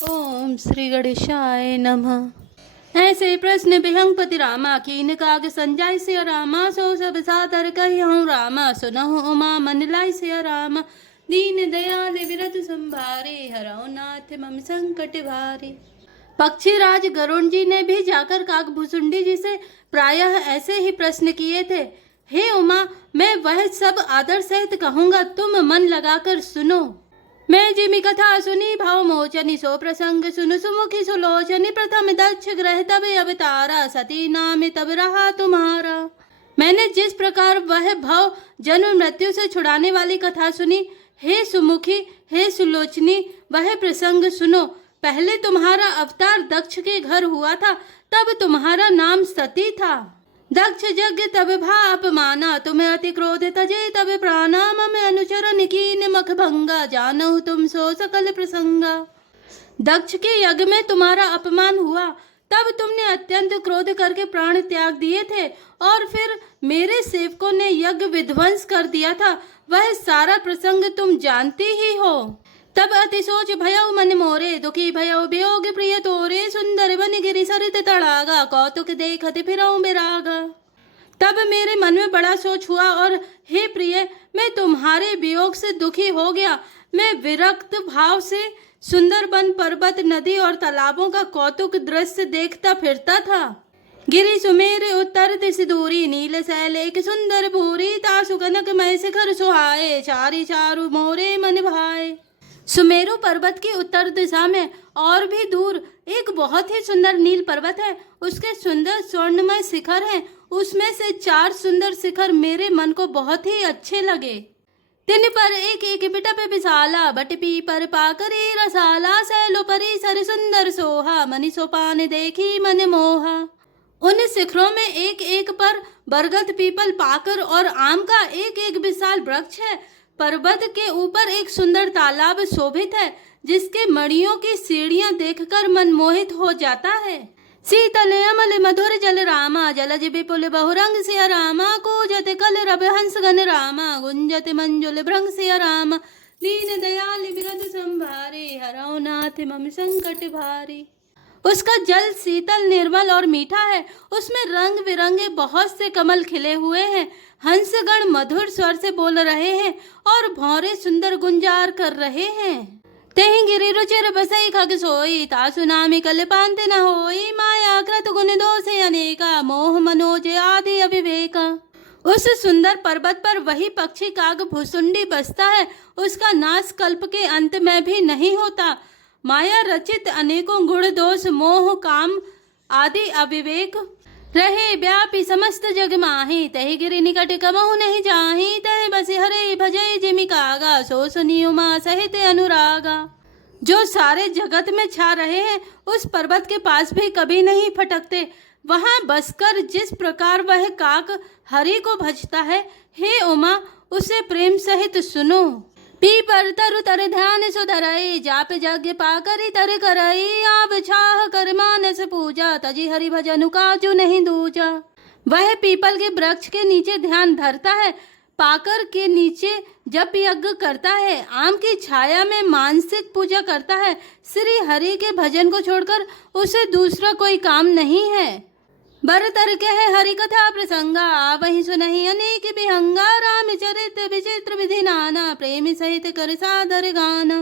ओम श्री गणेशाय नमः। ऐसे प्रश्न विहंगपति रामा कीन काग संजाय सिया रामा सो सब सादर कहिहूँ रामा सुनहु उमा मन लाय सिया रामा दीन दयाल विरत संभारे हरौ नाथ मम संकट भारे। पक्षीराज गरुण जी ने भी जाकर काकभुसुंडी जी से प्रायः ऐसे ही प्रश्न किए थे। हे उमा, मैं वह सब आदर सहित कहूँगा, तुम मन लगाकर सुनो। मैं जिमि कथा सुनी भाव मोचनी सो प्रसंग सुनु सुमुखी सुलोचनी प्रथम दक्ष ग्रह तब अवतारा सती नाम तब रहा तुम्हारा। मैंने जिस प्रकार वह भाव जन्म मृत्यु से छुड़ाने वाली कथा सुनी, हे सुमुखी हे सुलोचनी, वह प्रसंग सुनो। पहले तुम्हारा अवतार दक्ष के घर हुआ था, तब तुम्हारा नाम सती था। दक्ष यज्ञ तब भा अपमाना, तुम्हें अति क्रोध तजे तब प्राणा मम अनुचरण कीन मख भंगा जानहु तुम सो सकल प्रसंगा। दक्ष के यज्ञ में तुम्हारा अपमान हुआ, तब तुमने अत्यंत क्रोध करके प्राण त्याग दिए थे और फिर मेरे सेवकों ने यज्ञ विध्वंस कर दिया था। वह सारा प्रसंग तुम जानती ही हो। तब अति सोच भयउ मन मोरे, दुखी भयउ वियोग प्रिय तोरे, सुंदर वन गिरि सरित तड़ागा, कौतुक देखत फिरऊ बिरागा। तब मेरे मन में बड़ा सोच हुआ और हे प्रिय, मैं तुम्हारे वियोग से दुखी हो गया। मैं विरक्त भाव से सुंदर वन पर्वत नदी और तालाबों का कौतुक दृश्य देखता फिरता था। गिरि सुमेर उत्तर दिश दूरी, नील शैल एक सुंदर भूरी, तासु कनक मय शिखर सुहाए, चारी चारु मोरे मन भाए। सुमेरु पर्वत की उत्तर दिशा में और भी दूर एक बहुत ही सुंदर नील पर्वत है। उसके सुंदर स्वर्णमय शिखर हैं। उसमें से 4 सुंदर शिखर मेरे मन को बहुत ही अच्छे लगे। तिन पर एक एक बिटप विशाला, बट पी पर पाकरी रसाला, सैलो परी सर सुंदर सोहा, मनि सोपान देखी मन मोहा। उन शिखरों में एक एक पर बरगद पीपल पाकर और आम का एक एक विशाल वृक्ष है। पर्वत के ऊपर एक सुंदर तालाब शोभित है, जिसके मणियों की सीढ़ियां देखकर मन मोहित हो जाता है। शीतल अमल मधुर जल रामा, जलज विपुल बहुरंग सिया रामा, कूजत कल रब हंस गन रामा, गुंजत मंजुल भृंग सिया रामा, दीन दयाल विरद संभारे, हरौ नाथ मम संकट भारे। उसका जल शीतल निर्मल और मीठा है। उसमें रंग बिरंगे बहुत से कमल खिले हुए हैं। हंसगण मधुर स्वर से बोल रहे हैं और भौरे सुंदर गुंजार कर रहे हैं। तेहि गिरि रुचिर बसई खग सोई, तासु नामि कल्पांत न होई, माया कृत गुण दोषे अनेका, मोह मनोज आदि अविवेका। उस सुंदर पर्वत पर वही पक्षी काकभुसुंडी बसता है। उसका नाश कल्प के अंत में भी नहीं होता। माया रचित अनेकों गुण दोष मोह काम आदि अविवेक रहे व्यापी समस्त जग माही, तहि गिरि निकट कबहु नहीं जाही, तहि बसि हरे भजय जिमि कागा, सो सुनी उमा सहित अनुरागा। जो सारे जगत में छा रहे हैं, उस पर्वत के पास भी कभी नहीं फटकते। वहां बसकर जिस प्रकार वह काक हरि को भजता है, हे उमा, उसे प्रेम सहित सुनो। पी पर तरु तर ध्यान सुधरई, जाप यज्ञ पाकरि तर करई, आब छाह कर मानस पूजा, तजी हरि भजनु काजू नहीं दूजा। वह पीपल के वृक्ष के नीचे ध्यान धरता है, पाकर के नीचे जप यज्ञ करता है, आम की छाया में मानसिक पूजा करता है। श्री हरि के भजन को छोड़कर उसे दूसरा कोई काम नहीं है। बर तर कह हरि कथा प्रसंगा, आवहि सुनहि अनेक विहंगा, राम चरित विचित्र विधि नाना, प्रेम सहित कर सादर गाना।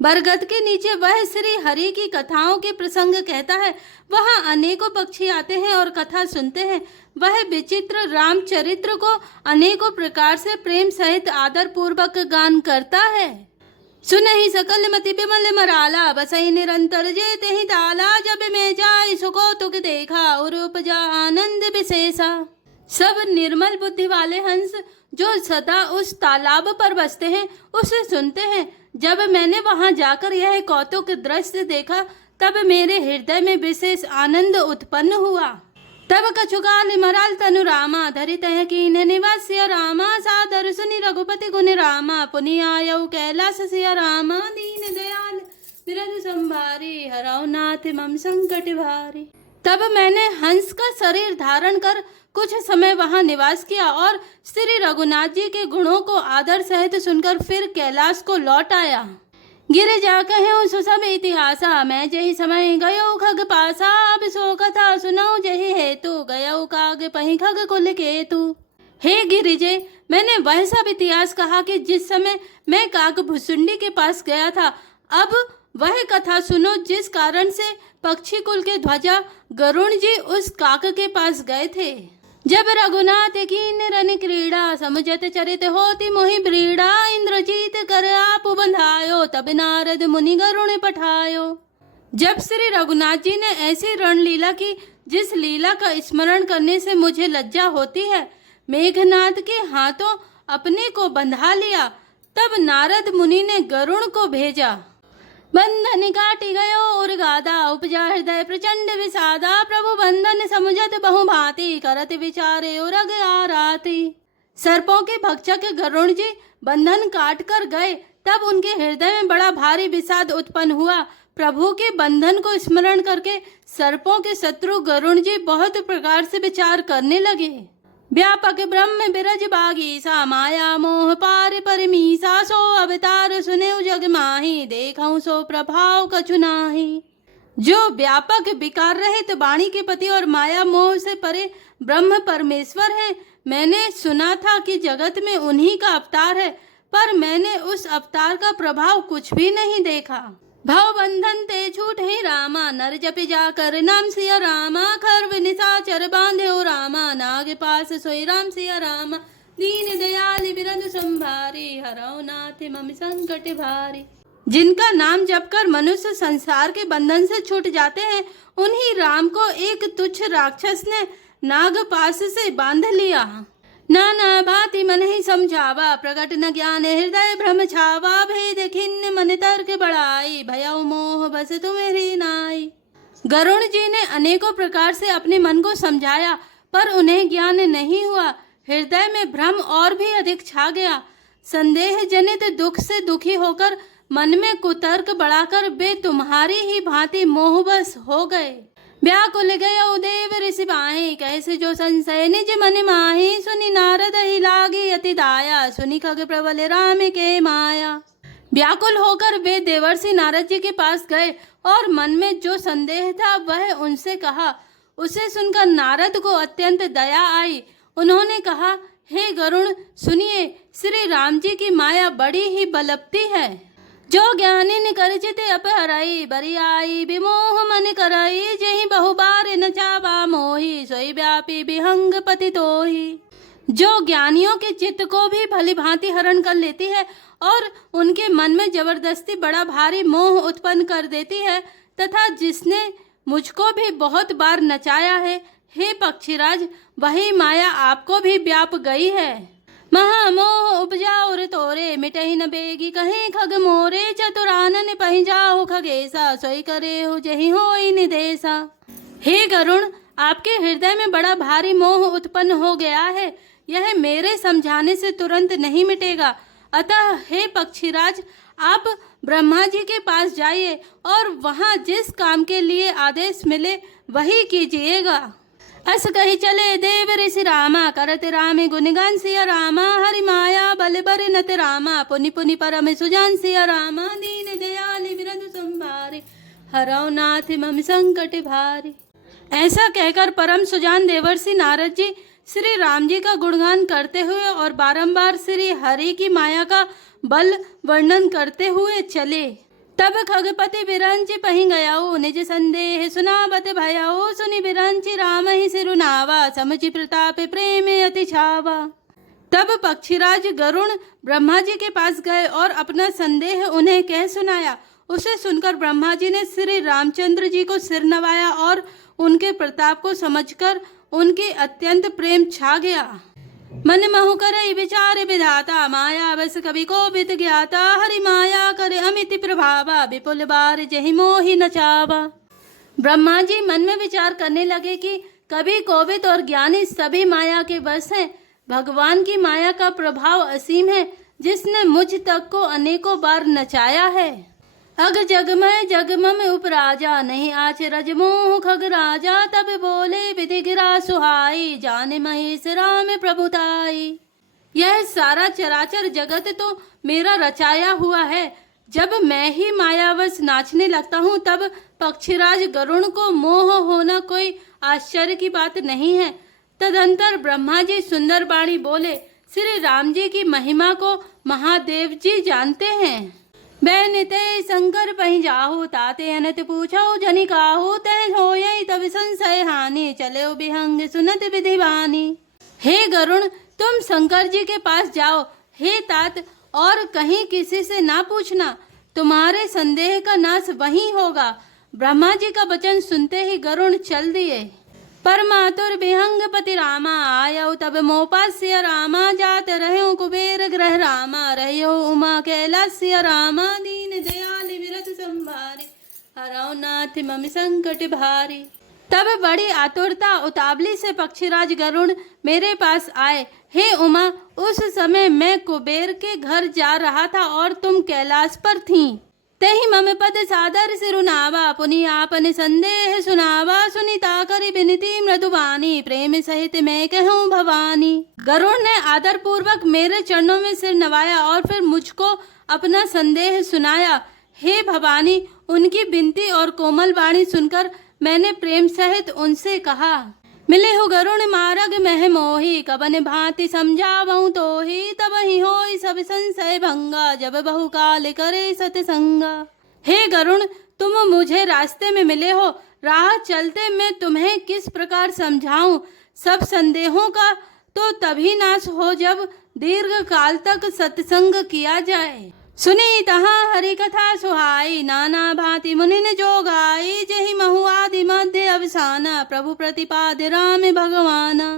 बरगद के नीचे वह श्री हरि की कथाओं के प्रसंग कहता है। वहाँ अनेकों पक्षी आते हैं और कथा सुनते हैं। वह विचित्र रामचरित्र को अनेकों प्रकार से प्रेम सहित आदर पूर्वक गान करता है। सुनहि सकल मति विमल मराला, बसहि निरंतर जे तेहि ताला, जब में जाय सो कौतुक देखा, और उपजा आनंद विशेषा। सब निर्मल बुद्धि वाले हंस जो सदा उस तालाब पर बसते हैं, उसे सुनते हैं। जब मैंने वहां जाकर यह कौतुक दृश्य देखा, तब मेरे हृदय में विशेष आनंद उत्पन्न हुआ। तब कछुकाल मराल तनु रामा, धरि तह कीन निवास्य रामा, सादर सुनि रघुपति गुण रामा, पुनि आयउ कैलास सिया रामा, दीन दयाल विरद संभारे, हरौ नाथ मम संकट भारे। तब मैंने हंस का शरीर धारण कर कुछ समय वहां निवास किया और श्री रघुनाथ जी के गुणों को आदर सहित सुनकर फिर कैलाश को लौट आया। गिरिजा कहूँ सो सब इतिहासा, मैं जही समय गयो खग पासा। अब सो कथा सुनाऊं जही हेतु, गयो काग पही खग कुल केतु। हे गिरिजे, मैंने वह सब इतिहास कहा कि जिस समय मैं काग भुसुंडी के पास गया था। अब वह कथा सुनो जिस कारण से पक्षी कुल के ध्वजा गरुण जी उस काक के पास गए थे। जब रघुनाथ कीन रन क्रीड़ा, समुझत चरित होती मोहि ब्रीड़ा। इंद्रजीत कर आप बंधायो, तब नारद मुनि गरुण पठायो। जब श्री रघुनाथ जी ने ऐसी रणलीला की जिस लीला का स्मरण करने से मुझे लज्जा होती है, मेघनाथ के हाथों अपने को बंधा लिया, तब नारद मुनि ने गरुण को भेजा। बंधन काटी गयो और गादा, उपजा हृदय प्रचंड विषादा। प्रभु बंधन समुझत बहु भांति, करत विचारे और अग आराती। सर्पों के भक्षक गरुण जी बंधन काट कर गए, तब उनके हृदय में बड़ा भारी विषाद उत्पन्न हुआ। प्रभु के बंधन को स्मरण करके सर्पों के शत्रु गरुण जी बहुत प्रकार से विचार करने लगे। व्यापक ब्रह्म बिरज बागीसा, माया मोह पार परमीसा। सो अवतार सुने जग माही, देखऊं सो प्रभाव कछु नाही। जो व्यापक विकार रहित वाणी के पति और माया मोह से परे ब्रह्म परमेश्वर है, मैंने सुना था कि जगत में उन्हीं का अवतार है, पर मैंने उस अवतार का प्रभाव कुछ भी नहीं देखा। भव बंधन ते छूट ही रामा, नर जपि जाकर नाम सिया रामा। खर्व निशाचर बांधे ओ रामा, नाग पास सोई राम सिया रामा। दीन दयाल बिरंद संभारी, हरौ नाथ मम संकट भारी। जिनका नाम जपकर मनुष्य संसार के बंधन से छूट जाते हैं, उन्हीं राम को एक तुच्छ राक्षस ने नाग पास से बांध लिया। नाना भांति मन ही समझावा, प्रकट न ज्ञान हृदय भ्रम छावा। भेद खिन्न मन तर्क बढ़ाई, भयउ मोह बस तुम्हेरी नाई। गरुण जी ने अनेकों प्रकार से अपने मन को समझाया, पर उन्हें ज्ञान नहीं हुआ। हृदय में भ्रम और भी अधिक छा गया। संदेह जनित दुख से दुखी होकर मन में कुतर्क बढ़ाकर वे तुम्हारी ही भांति मोहबस हो गए। व्याकुल गयो देव ऋषि बाहि, कैसे जो संशय निज मन माहि। सुनि नारद ही लागी अति दाया, सुनि खग प्रबल राम के माया। व्याकुल होकर वे देवर्षि नारद जी के पास गए और मन में जो संदेह था वह उनसे कहा। उसे सुनकर नारद को अत्यंत दया आई। उन्होंने कहा, हे गरुण, सुनिए, श्री राम जी की माया बड़ी ही बलवती है। जो ज्ञानी कर चिते अपहराई, बरियाई विमोह मन कराई। जही बहुबार न चावा मोही, सोई व्यापी विहंग पति तोही। जो ज्ञानियों के चित्त को भी भली भांति हरण कर लेती है और उनके मन में जबरदस्ती बड़ा भारी मोह उत्पन्न कर देती है, तथा जिसने मुझको भी बहुत बार नचाया है, हे पक्षीराज, वही माया आपको भी व्याप गई है। महामोह उपजाओ रे तोरे, मिटहि न बेगी कहीं खग मोरे। चतुरानन पहि जाओ खगेसा, सोई करे हो जही होई निदेसा। हे गरुण, आपके हृदय में बड़ा भारी मोह उत्पन्न हो गया है, यह मेरे समझाने से तुरंत नहीं मिटेगा। अतः हे पक्षीराज, आप ब्रह्मा जी के पास जाइए और वहाँ जिस काम के लिए आदेश मिले वही कीजिएगा। अस कही चले देव ऋषि रामा, करत राम गुणगान सिया रामा। हरि माया बल बर नत रामा, पुनि पुनि परम सुजान सिया रामा। दीन दयाल बिरंद संभारे, हरौ नाथ मम संकट भारी। ऐसा कहकर परम सुजान देवर्षि नारद जी श्री राम जी का गुणगान करते हुए और बारंबार श्री हरि की माया का बल वर्णन करते हुए चले। तब खगपति बिरंचि पहि गयाऊ, निज संदेह सुनावत भयाऊ। सुनि बिरंचि राम ही सिरुनावा, समझि प्रताप प्रेम अति छावा। तब पक्षीराज गरुण ब्रह्मा जी के पास गए और अपना संदेह उन्हें कह सुनाया। उसे सुनकर ब्रह्मा जी ने श्री रामचंद्र जी को सिर नवाया और उनके प्रताप को समझकर उनके अत्यंत प्रेम छा गया। मन महु करई विचार विधाता, माया बस कवि को बित ज्ञाता। हरि माया करे अमिति प्रभावा, विपुल बार जहि मोहि नचावा। ब्रह्मा जी मन में विचार करने लगे कि कवि कोविद और ज्ञानी सभी माया के वश हैं। भगवान की माया का प्रभाव असीम है, जिसने मुझ तक को अनेकों बार नचाया है। अग जगमय जगमम उपराजा, नहीं आच रजमोह खग राजा। तब बोले विधि गिरा सुहाई, जाने महेश राम प्रभुताई। यह सारा चराचर जगत तो मेरा रचाया हुआ है। जब मैं ही मायावश नाचने लगता हूँ तब पक्षीराज गरुण को मोह होना कोई आश्चर्य की बात नहीं है। तदंतर ब्रह्मा जी सुंदर वाणी बोले, श्री राम जी की महिमा को महादेव जी जानते हैं। बैनते शंकर पही जाहु ताते अनत पूछो जनि काहू तह होय तब संशय हानि चले विहंग सुनत विधि वाणी। हे गरुण, तुम शंकर जी के पास जाओ। हे तात, और कहीं किसी से ना पूछना, तुम्हारे संदेह का नाश वहीं होगा। ब्रह्मा जी का वचन सुनते ही गरुण चल दिए। परमातुर विहंग पति रामा आयो तब मोपास्य रामा जात रहो कुबेर ग्रह रामा रहो उमा कैलास्य रामा दीन दयाल विरत संभारे हरौ नाथ मम संकट भारी। तब बड़ी आतुरता उतावली से पक्षीराज गरुण मेरे पास आए। हे उमा, उस समय मैं कुबेर के घर जा रहा था और तुम कैलाश पर थीं। तेहि मम पद सादर सिरुनावा पुनि आपन संदेह सुनावा सुनीता करि विनती मृदुवानी प्रेम सहित मैं कहूँ भवानी। गरुड़ ने आदर पूर्वक मेरे चरणों में सिर नवाया और फिर मुझको अपना संदेह सुनाया। हे भवानी, उनकी विनती और कोमल वाणी सुनकर मैंने प्रेम सहित उनसे कहा, मिले हो गरुण मार्ग मह मोही कबन भांति समझावऊं तो ही तब ही होई सब संशय भंगा जब बहुकाल करे सतसंगा। हे गरुण, तुम मुझे रास्ते में मिले हो, राह चलते मैं तुम्हें किस प्रकार समझाऊं। सब संदेहों का तो तभी नाश हो जब दीर्घ काल तक सत्संग किया जाए। सुनी तहाँ हरि कथा सुहाई नाना भांति मुनिन जो गाई जहि महु आदि मध्य अवसाना प्रभु प्रतिपाद राम भगवाना।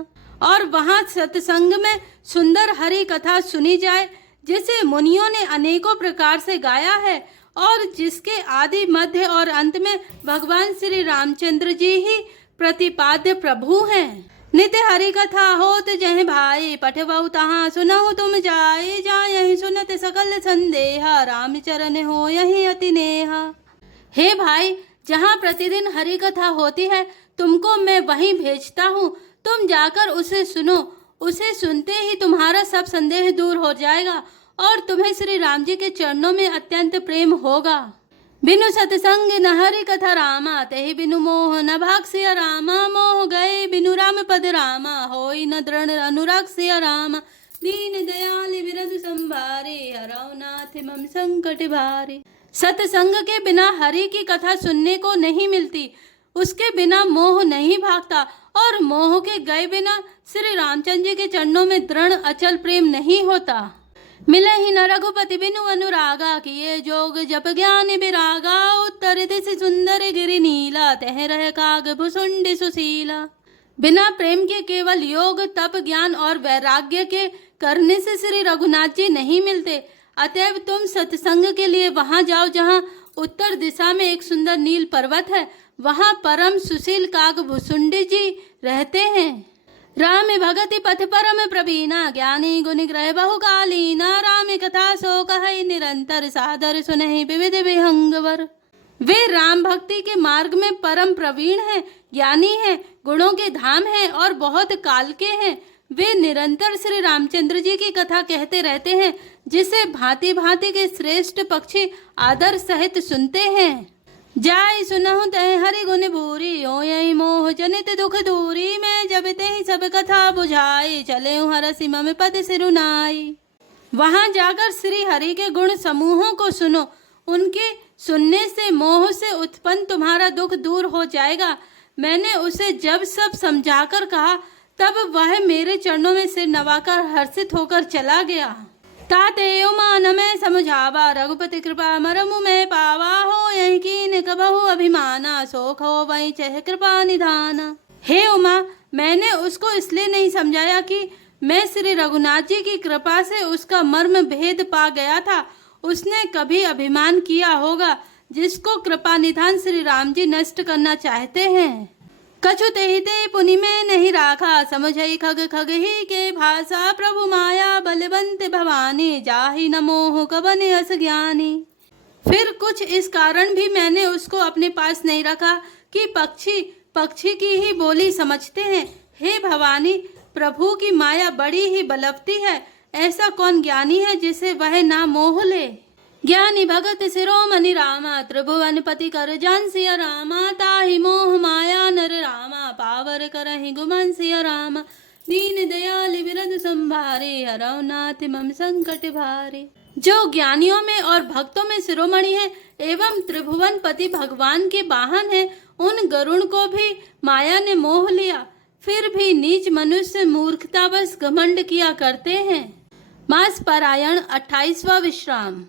और वहाँ सत्संग में सुंदर हरि कथा सुनी जाए जिसे मुनियों ने अनेकों प्रकार से गाया है और जिसके आदि मध्य और अंत में भगवान श्री रामचंद्र जी ही प्रतिपाद्य प्रभु हैं। नित्य हरि कथा होत जह भाई पठबहु तहाँ सुनहु तुम जाए जायहि सुनत सकल संदेहा राम चरण हो यही अति नेहा। हे भाई, जहाँ प्रतिदिन हरि कथा होती है तुमको मैं वहीं भेजता हूँ। तुम जाकर उसे सुनो। उसे सुनते ही तुम्हारा सब संदेह दूर हो जाएगा और तुम्हें श्री राम जी के चरणों में अत्यंत प्रेम होगा। बिनु सतसंग न हरि कथा रामा तेहि बिनु मोह न भागसिया रामा मोह गए बिनु राम पद रामा होई न दृढ़ अनुराग सिया रामा दीन दयाल विरद संभारे हरौ नाथ मम संकट भारे। सतसंग के बिना हरि की कथा सुनने को नहीं मिलती, उसके बिना मोह नहीं भागता और मोह के गए बिना श्री रामचंद्र जी के चरणों में दृढ़ अचल प्रेम नहीं होता। मिले ही न रघुपति बिनु अनुरागा किए जोग जप ज्ञान विरागा उत्तर दिशि सुंदर गिरि नीला तह रह काग भुसुंडी सुशीला। बिना प्रेम के केवल योग तप ज्ञान और वैराग्य के करने से श्री रघुनाथ जी नहीं मिलते। अतएव तुम सत्संग के लिए वहां जाओ जहां उत्तर दिशा में एक सुंदर नील पर्वत है। वहां परम सुशील काग भुसुंडी जी रहते हैं। राम भगति पथ परम प्रवीणा ज्ञानी गुनि ग्रह बहुकालीना राम कथा सो कहै निरंतर सादर सुनहि विविध विहंगवर। वे राम भक्ति के मार्ग में परम प्रवीण हैं, ज्ञानी हैं, गुणों के धाम हैं और बहुत काल के हैं। वे निरंतर श्री रामचंद्र जी की कथा कहते रहते हैं जिसे भांति भांति के श्रेष्ठ पक्षी आदर सहित सुनते हैं। जाय सुनहु तह हरि गुण भूरी हो यही मोह जनित दुख दूरी मैं जब ते सब कथा बुझाई चले हरसि मम पद सिरुनाई। वहां जाकर श्री हरि के गुण समूहों को सुनो। उनके सुनने से मोह से उत्पन्न तुम्हारा दुख दूर हो जाएगा। मैंने उसे जब सब समझाकर कहा तब वह मेरे चरणों में सिर नवाकर हर्षित होकर चला गया। ताते मान में समझावा रघुपति कृपा मरमु में पावा हो यही कीन कबहु अभिमाना सोख हो वही चह कृपा निधाना। हे उमा, मैंने उसको इसलिए नहीं समझाया कि मैं श्री रघुनाथ जी की कृपा से उसका मर्म भेद पा गया था। उसने कभी अभिमान किया होगा जिसको कृपा निधान श्री राम जी नष्ट करना चाहते हैं। कछु तेहि ते पुनि में नहीं राखा समझई खग खग ही के भाषा प्रभु माया बलवंत भवानी जाहि न मोह कबन अस ज्ञानी। फिर कुछ इस कारण भी मैंने उसको अपने पास नहीं रखा कि पक्षी की ही बोली समझते हैं। हे भवानी, प्रभु की माया बड़ी ही बलवती है। ऐसा कौन ज्ञानी है जिसे वह ना मोह ले। ज्ञानी भगत शिरोमणि रामा, त्रिभुवन पति कर जान सिया रामा, ताहि मोह माया नर रामा, पावर करहि गुमान सिया रामा, दीन दयाल बिरद संभारे, हरौ नाथ मम संकट भारे। जो ज्ञानियों में और भक्तों में शिरोमणि है एवं त्रिभुवन पति भगवान के वाहन है, उन गरुण को भी माया ने मोह लिया, फिर भी नीच मनुष्य मूर्खतावश घमंड किया करते हैं। मास पारायण 28वां विश्राम।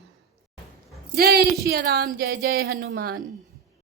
जय श्री राम, जय जय हनुमान।